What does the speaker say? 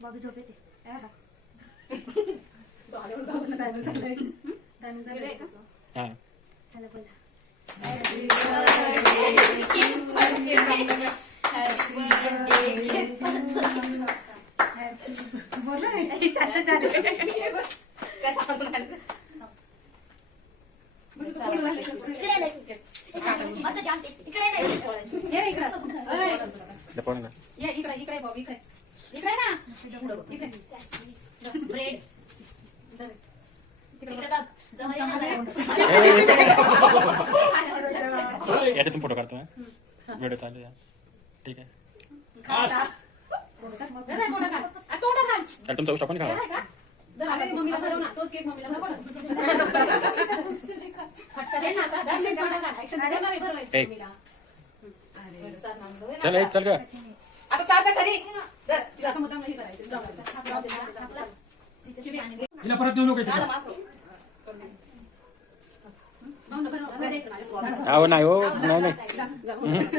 बॉबी झोप येते हा, हा. हा इकडे इकडे बॉबी इकडे इकडे ना. इकडे. याच्यातून फोटो काढतो व्हिडिओ चालू आहे. ठीक आहे. तुमचा उष्टा पण का? चल चल ग. आता चालतं खरी. हिला परत देऊ नको. अहो नाही हो नाही नाही.